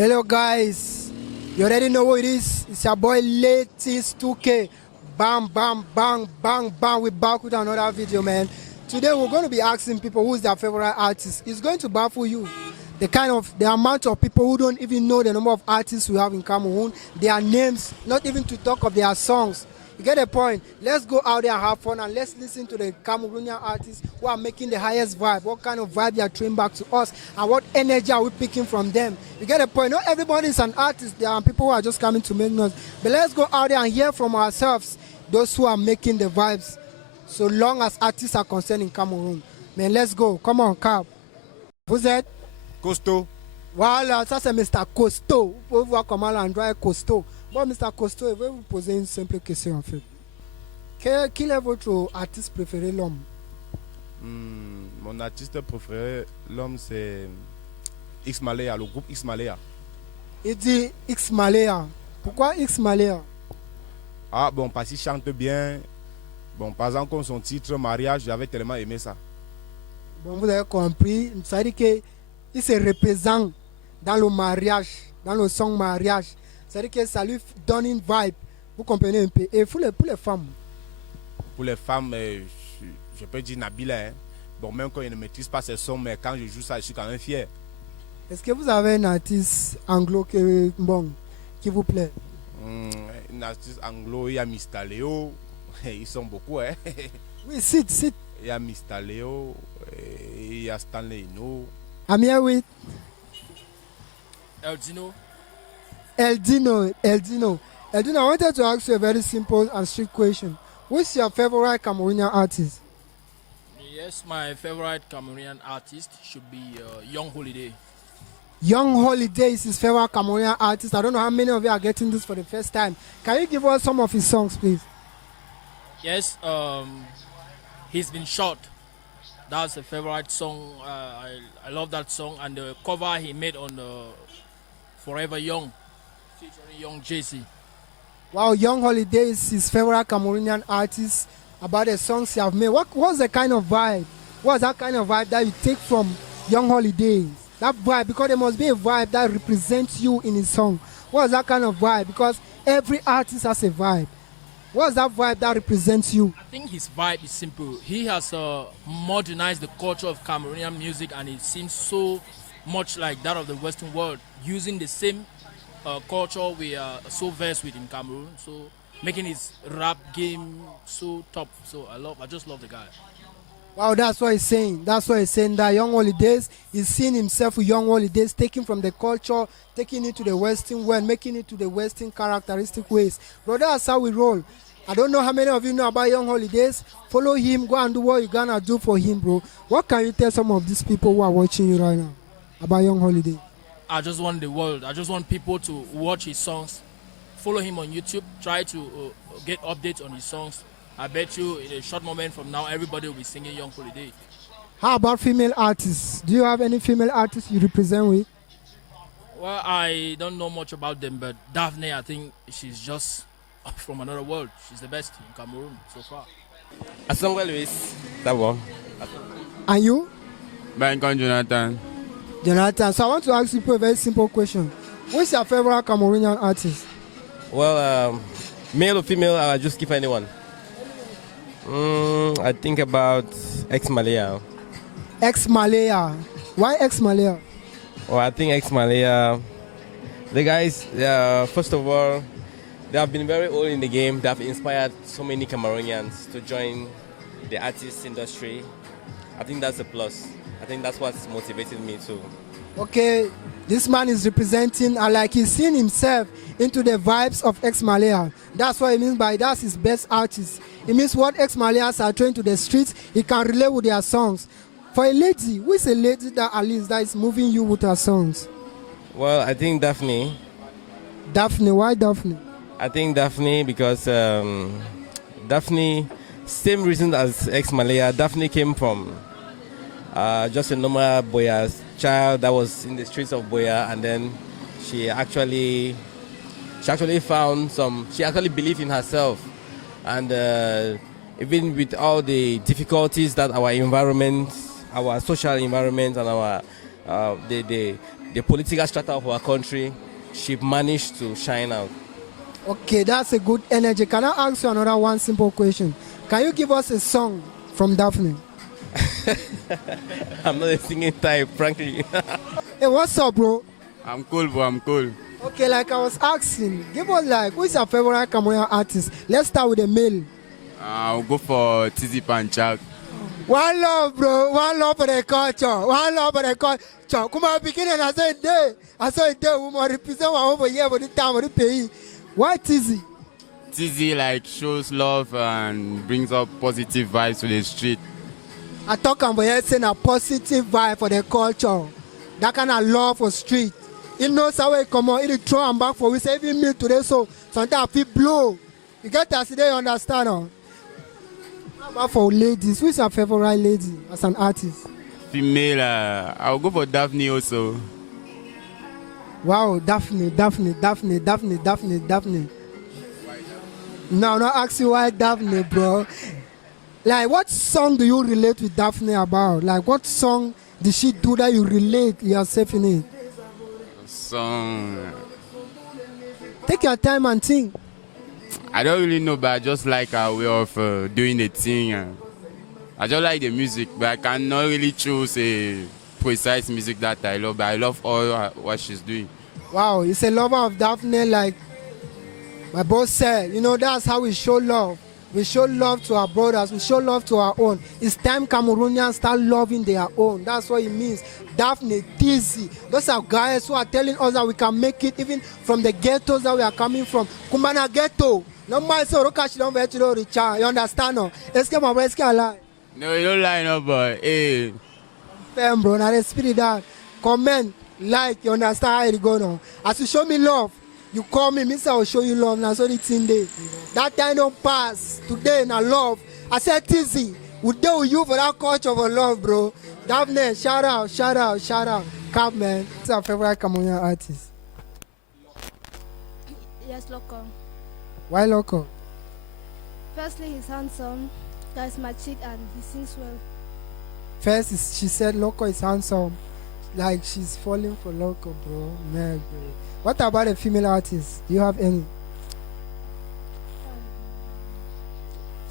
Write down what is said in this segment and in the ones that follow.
Hello guys, you already know what it is. It's your boy Latest 2K. Bam, bam, bang, bang, bang. We're back with another video, man. Today we're going to be asking people who's their favorite artist. It's going to baffle you. The amount of people who don't even know the number of artists we have in Cameroon, their names, not even to talk of their songs. You get the point? Let's go out there and have fun, and let's listen to the Cameroonian artists who are making the highest vibe. What kind of vibe they are throwing back to us, and what energy are we picking from them? You get the point? Not everybody is an artist. There are people who are just coming to make noise. But let's go out there and hear from ourselves, those who are making the vibes, so long as artists are concerned in Cameroon. Man, let's go. Come on, Cap. Vous êtes? Costaud. Voilà, ça c'est Mr. Costaud. Vous pouvez voir comment l'endroit est costaud. Bon, Mr. Costaud, je vais vous poser une simple question en fait. Quel est votre artiste préféré, l'homme? Mon artiste préféré, l'homme, c'est X Malaya, le groupe X Malaya. Il dit X Malaya. Pourquoi X Malaya? Ah bon, parce qu'il chante bien. Bon, par exemple, comme son titre Mariage, j'avais tellement aimé ça. Bon, vous avez compris. Ça veut dire qu'il se représente dans le mariage, dans le son mariage. Ça veut dire que ça lui donne une vibe. Vous comprenez un peu. Et pour les femmes? Pour les femmes, je peux dire Nabila. Hein. Bon, même quand il ne maîtrise pas ses sons, mais quand je joue ça, je suis quand même fier. Est-ce que vous avez un artiste anglo qui vous plaît? Un artiste anglo, il y a Mr. Léo. Ils sont beaucoup, hein. Oui, cite. Il y a Mr. Léo, il y a Stanley Ino. Amia, oui. Eldino. Eldino, I wanted to ask you a very simple and strict question. Who's your favorite Cameroonian artist? Yes, my favorite Cameroonian artist should be Young Holiday. Young Holiday is his favorite Cameroonian artist. I don't know how many of you are getting this for the first time. Can you give us some of his songs, please? Yes, he's been shot. That's a favorite song. I love that song, and the cover he made on Forever Young, featuring Young JC. Wow, Young Holiday is his favorite Cameroonian artist. About the songs he have made, what's the kind of vibe? What's that kind of vibe that you take from Young Holiday? That vibe, because there must be a vibe that represents you in his song. What's that kind of vibe? Because every artist has a vibe. What's that vibe that represents you? I think his vibe is simple. He has modernized the culture of Cameroonian music, and it seems so much like that of the Western world, using the same culture we are so versed with in Cameroon. So making his rap game so top. So I just love the guy. Wow, that's what he's saying. That's what he's saying, that Young Holidays, he's seeing himself with Young Holidays, taking from the culture, taking it to the Western world, making it to the Western characteristic ways. Bro, that's how we roll. I don't know how many of you know about Young Holidays. Follow him, go and do what you're gonna do for him, bro. What can you tell some of these people who are watching you right now about Young Holiday? I just want the world. I just want people to watch his songs, follow him on YouTube, try to get updates on his songs. I bet you in a short moment from now, everybody will be singing Young Holiday. How about female artists? Do you have any female artists you represent with? Well, I don't know much about them, but Daphne, I think she's just from another world. She's the best in Cameroon so far. Assemble Luis, that one. And you? Ben Jonathan. Jonathan. So I want to ask you a very simple question. What's your favorite Cameroonian artist? Well, male or female, I'll just give anyone. I think about X Malaya. X Malaya. Why X Malaya? Well, I think X Malaya, the guys, first of all, they have been very old in the game. They have inspired so many Cameroonians to join the artist industry. I think that's a plus. I think that's what's motivated me too. Okay, this man is representing, and like he's seen himself into the vibes of X Malaya. That's what he means by that's his best artist. It means what X Malayas are throwing to the streets, he can relate with their songs. For a lady, who is a lady that at least that is moving you with her songs? Well, I think Daphne. Daphne, why Daphne? I think Daphne because Daphne, same reason as X Malaya, Daphne came from just a normal Boya's child that was in the streets of Boya, and then she actually found she actually believed in herself, and even with all the difficulties that our environment, our social environment, and our the the political strata of our country, she managed to shine out. Okay, that's a good energy. Can I ask you another one simple question? Can you give us a song from Daphne? I'm not a singing type, frankly. Hey, what's up, bro? I'm cool, bro. I'm cool. Okay, like I was asking, give us like, who is your favorite Cameroonian artist? Let's start with the male. I'll go for Tizi Panchak. One love, bro. One love for the culture. One love for the culture. Come on, beginning. I saw it there. I saw it there. We must represent one over here for the time of the pay. Why Tizi? Tizi like shows love and brings up positive vibes to the street. I talk about here saying a positive vibe for the culture. That kind of love for street. He knows how it come on. He throw and back for we say even me today. So sometimes I feel blow. You get that today, you understand? Huh? How about for ladies? Who is your favorite lady as an artist? Female, I'll go for Daphne also. Wow, Daphne. No, not ask you why Daphne, bro. Like, what song do you relate with Daphne about? Like, what song did she do that you relate yourself in it? Song. Take your time and think. I don't really know, but I just like her way of doing the thing. I just like the music, but I cannot really choose a precise music that I love. But I love all what she's doing. Wow, it's a lover of Daphne, like my boss said. You know, that's how we show love. We show love to our brothers. We show love to our own. It's time Cameroonians start loving their own. That's what it means. Daphne, Tizi. Those are guys who are telling us that we can make it even from the ghettos that we are coming from. Kumbana ghetto. No matter so Rokashi don't bet you Richard. You understand? No? Escape my escape lie. No, you don't lie, no, but hey. Fem, bro. Now the spirit that comment, like, you understand how it go now. As you show me love, you call me, Mister, I will show you love. Now, so it's in there. That time don't pass. Today, now love. I said, Tizi, we do with you for that culture of love, bro. Daphne, shout out. Cap, man. What's our favorite Cameroonian artist? Yes, Loco. Why Loco? Firstly, he's handsome, charismatic, and he sings well. First, she said Loco is handsome. Like, she's falling for Loco, bro. Man, bro. What about a female artist? Do you have any?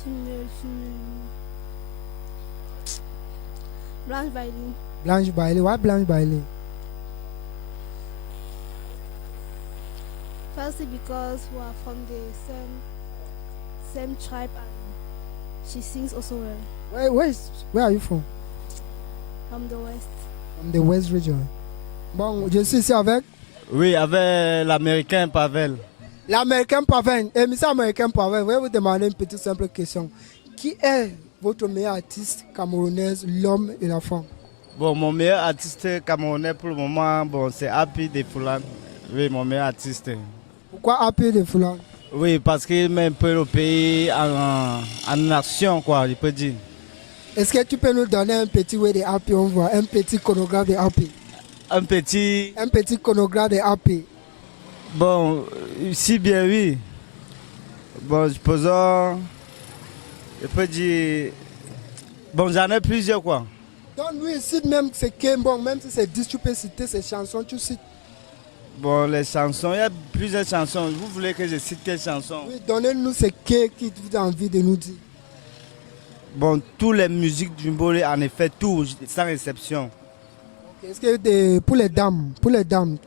Female. Blanche Bailey. Blanche Bailey. Why Blanche Bailey? Firstly, because we are from the same tribe, and she sings also well. Where are you from? From the west. From the West region. Bon, je suis ici avec? Oui, avec l'américain Pavel. L'américain Pavel. Et monsieur américain Pavel, je vais vous demander une petite simple question. Qui est votre meilleur artiste camerounaise, l'homme et la femme? Bon, mon meilleur artiste camerounais pour le moment, bon, c'est Happy de Foulan. Oui, mon meilleur artiste. Pourquoi Happy de Foulan? Oui, parce qu'il met un peu le pays en action, quoi, je peux dire. Est-ce que tu peux nous donner un petit way de Happy, on voit un petit chronographe de Happy? Un petit chronographe de Happy. Bon, si bien oui. Bon, je peux dire. Bon, j'en ai plusieurs, quoi. Donc, oui, cite même c'est que bon, même si c'est 10, tu peux citer ces chansons, tu cites. Bon, les chansons, il y a plusieurs chansons. Vous voulez que je cite quelles chansons? Oui, donnez-nous ce qui vous a envie de nous dire. Bon, toutes les musiques du Mbolé, en effet, tout, sans exception. Est-ce que pour les dames,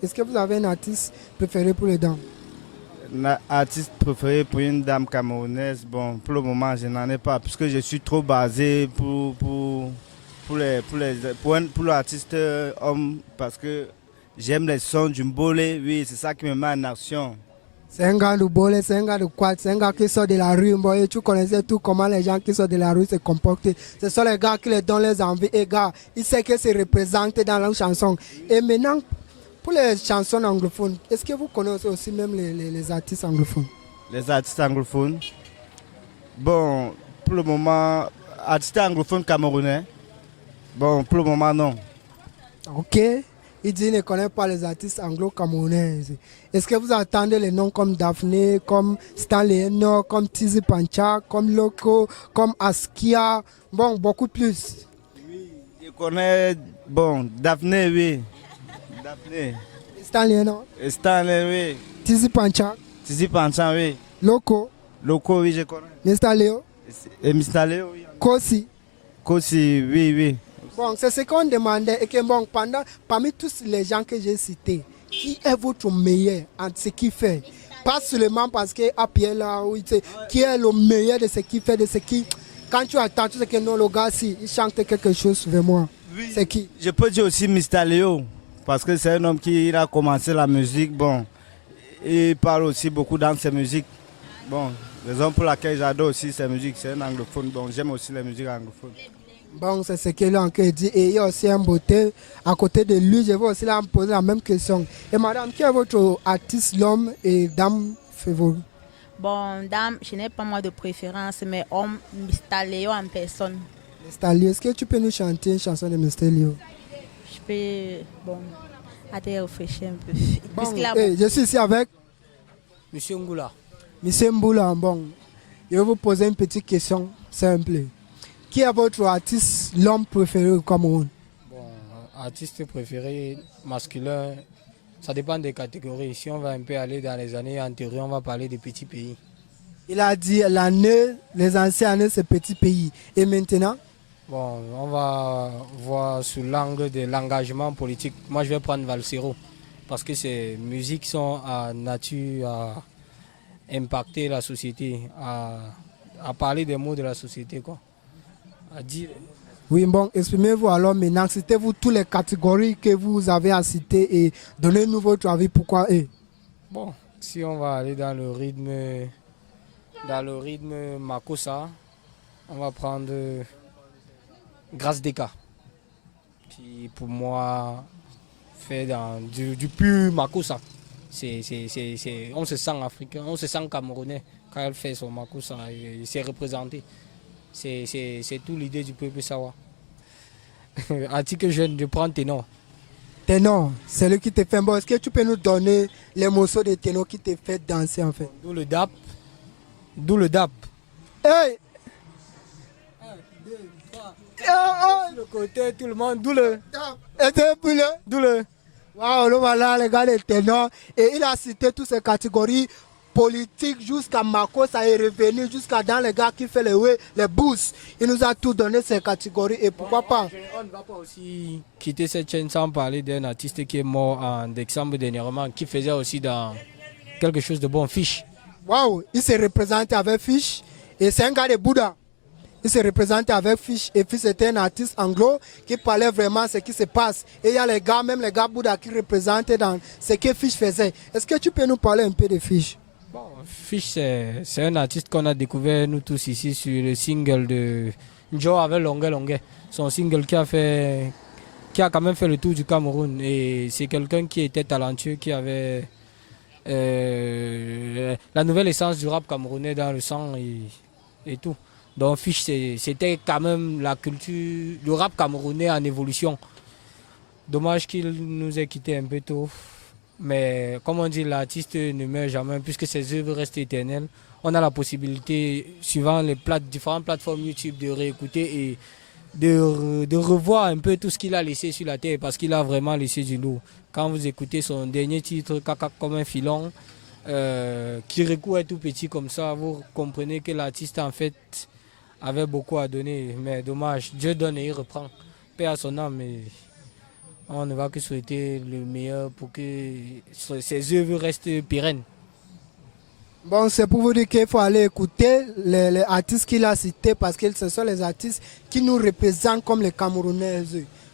est-ce que vous avez un artiste préféré pour les dames? Un artiste préféré pour une dame camerounaise, bon, pour le moment, je n'en ai pas, puisque je suis trop basé pour l'artiste homme, parce que j'aime les sons du Mbolé, oui, c'est ça qui me met en action. C'est un gars de Bolé, c'est un gars de Quad, c'est un gars qui sort de la rue. Bon, et tu connaissais tout comment les gens qui sortent de la rue se comportent. Ce sont les gars qui les donnent les envies. Et gars, ils savent que c'est représenté dans leurs chansons. Et maintenant, pour les chansons anglophones, est-ce que vous connaissez aussi même les artistes anglophones? Les artistes anglophones? Bon, pour le moment, artistes anglophones camerounais? Bon, pour le moment, non. Ok. Il dit qu'il ne connaît pas les artistes anglo-camerounais. Est-ce que vous entendez les noms comme Daphne, comme Stanley Eno, comme Tizi Panchak, comme Loco, comme Askia, bon, beaucoup plus? Oui, je connais, bon, Daphne, oui. Daphné. Stanley, non? Stanley, oui. Tizi Panchak, Tizi Panchan, oui. Loco, Loco, oui, je connais. Mr. Léo, Et Mr. Léo, oui. Kosi. Kosi, oui, oui. Bon, c'est ce qu'on demandait. Et que bon, parmi tous les gens que j'ai cités, qui est votre meilleur en ce qu'il fait? Pas seulement parce que Apiel là, oui, qui est le meilleur de ce qu'il fait, de ce qui. Quand tu attends, tu sais que non, le gars, si, il chante quelque chose vers moi. Oui. C'est qui? Je peux dire aussi Mr. Léo, parce que c'est un homme qui a commencé la musique. Bon, il parle aussi beaucoup dans ses musiques. Bon, raison pour laquelle j'adore aussi ses musiques, c'est un anglophone. Bon, j'aime aussi les musiques anglophones. Bon, c'est ce qu'il a encore dit. Et il y a aussi un beauté à côté de lui. Je vais aussi là me poser la même question. Et madame, qui est votre artiste, l'homme et dame favori? Bon, dame, je n'ai pas moi de préférence, mais homme, Mr. Léo en personne. Mr. Léo, est-ce que tu peux nous chanter une chanson de Mr. Léo? Je peux, bon, attends, réfléchir un peu. Bon, Puisqu'il a je suis ici avec Monsieur Ngoula. M. Mboula. Bon, je vais vous poser une petite question simple. Qui est votre artiste, l'homme préféré au Cameroun? Bon, artiste préféré masculin, ça dépend des catégories. Si on va un peu aller dans les années antérieures, on va parler des petits pays. Il a dit l'année, les anciennes années, c'est petit pays. Et maintenant? Bon, on va voir sous l'angle de l'engagement politique. Moi, je vais prendre Valsero parce que ces musiques sont à nature à impacter la société, à parler des mots de la société, quoi. À dire. Oui, bon, exprimez-vous alors maintenant. Citez-vous toutes les catégories que vous avez à citer et donnez-nous votre avis. Pourquoi eux? Bon, si on va aller dans le rythme Makossa, on va prendre Grâce Deka, qui pour moi fait dans du pur Makossa. On se sent africain, on se sent camerounais quand elle fait son Makossa, il s'est représenté. C'est tout l'idée du peuple sawa. À titre jeune, je prends Ténor. Ténor, c'est lui qui te fait bon. Est-ce que tu peux nous donner les morceaux de Ténor qui te fait danser en fait? D'où le DAP. D'où le DAP. Hey! Le côté, tout le monde, d'où le. D'où le. Waouh, le voilà, les gars, le Ténor. Et il a cité toutes ces catégories politiques jusqu'à Mako, ça est revenu jusqu'à dans les gars qui fait les boosts. Il nous a tout donné ces catégories et pourquoi pas? On ne va pas aussi quitter cette chaîne sans parler d'un artiste qui est mort en décembre dernièrement, qui faisait aussi dans quelque chose de bon, Fish. Waouh, il s'est représenté avec Fish et c'est un gars de Bouddha. Il s'est représenté avec Fish et Fish était un artiste anglo qui parlait vraiment ce qui se passe. Et il y a les gars, même les gars Bouddha qui représentaient dans ce que Fish faisait. Est-ce que tu peux nous parler un peu de Fish? Bon, Fish, c'est un artiste qu'on a découvert nous tous ici sur le single de Joe avec Longue. Son single qui a quand même fait le tour du Cameroun. Et c'est quelqu'un qui était talentueux, qui avait la nouvelle essence du rap camerounais dans le sang et tout. Donc Fish, c'était quand même la culture, le rap camerounais en évolution. Dommage qu'il nous ait quittés un peu tôt. Mais comme on dit, l'artiste ne meurt jamais puisque ses œuvres restent éternelles. On a la possibilité, suivant les différentes plateformes YouTube, de réécouter et de revoir un peu tout ce qu'il a laissé sur la terre parce qu'il a vraiment laissé du lourd. Quand vous écoutez son dernier titre, Caca comme un filon, Kirikou est tout petit comme ça, vous comprenez que l'artiste en fait avait beaucoup à donner. Mais dommage, Dieu donne et il reprend. Paix à son âme. Mais on ne va que souhaiter le meilleur pour que ses œuvres restent pérennes. Bon, c'est pour vous dire qu'il faut aller écouter les artistes qu'il a cités parce que ce sont les artistes qui nous représentent comme les Camerounais.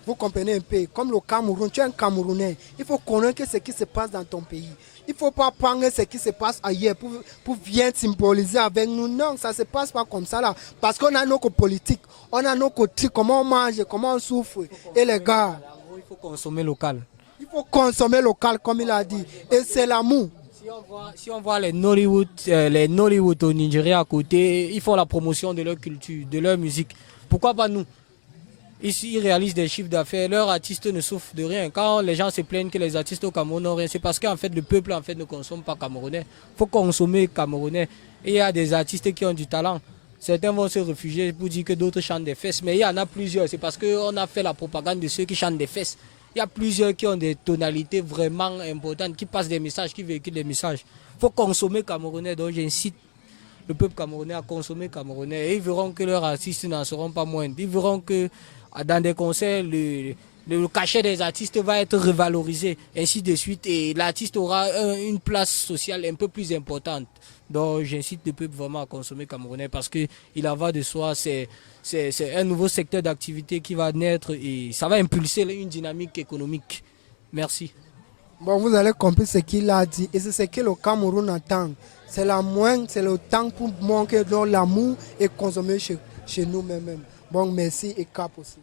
Vous comprenez un peu, comme le Cameroun, tu es un Camerounais. Il faut connaître ce qui se passe dans ton pays. Il ne faut pas prendre ce qui se passe ailleurs pour venir symboliser avec nous. Non, ça ne se passe pas comme ça là. Parce qu'on a nos politiques, on a nos côtés, comment on mange, comment on souffre. Et les gars, il faut consommer local. Il faut consommer local comme il a dit. Et c'est l'amour. Si on voit les Nollywood au Nigeria à côté, ils font la promotion de leur culture, de leur musique. Pourquoi pas nous? Ici, ils réalisent des chiffres d'affaires, leurs artistes ne souffrent de rien. Quand les gens se plaignent que les artistes au Cameroun n'ont rien, c'est parce qu'en fait le peuple en fait ne consomme pas camerounais. Il faut consommer camerounais. Et il y a des artistes qui ont du talent. Certains vont se réfugier pour dire que d'autres chantent des fesses, mais il y en a plusieurs. C'est parce qu'on a fait la propagande de ceux qui chantent des fesses. Il y a plusieurs qui ont des tonalités vraiment importantes, qui passent des messages, qui véhiculent des messages. Il faut consommer camerounais, donc j'incite le peuple camerounais à consommer camerounais. Et ils verront que leurs artistes n'en seront pas moindres. Ils verront que dans des concerts, le cachet des artistes va être revalorisé, ainsi de suite. Et l'artiste aura une place sociale un peu plus importante. Donc j'incite le peuple vraiment à consommer camerounais parce qu'il en va de soi. C'est un nouveau secteur d'activité qui va naître et ça va impulser une dynamique économique. Merci. Bon, vous allez comprendre ce qu'il a dit et c'est ce que le Cameroun attend. C'est le temps pour manquer de l'amour et consommer chez nous-mêmes. Bon, merci et cap aussi.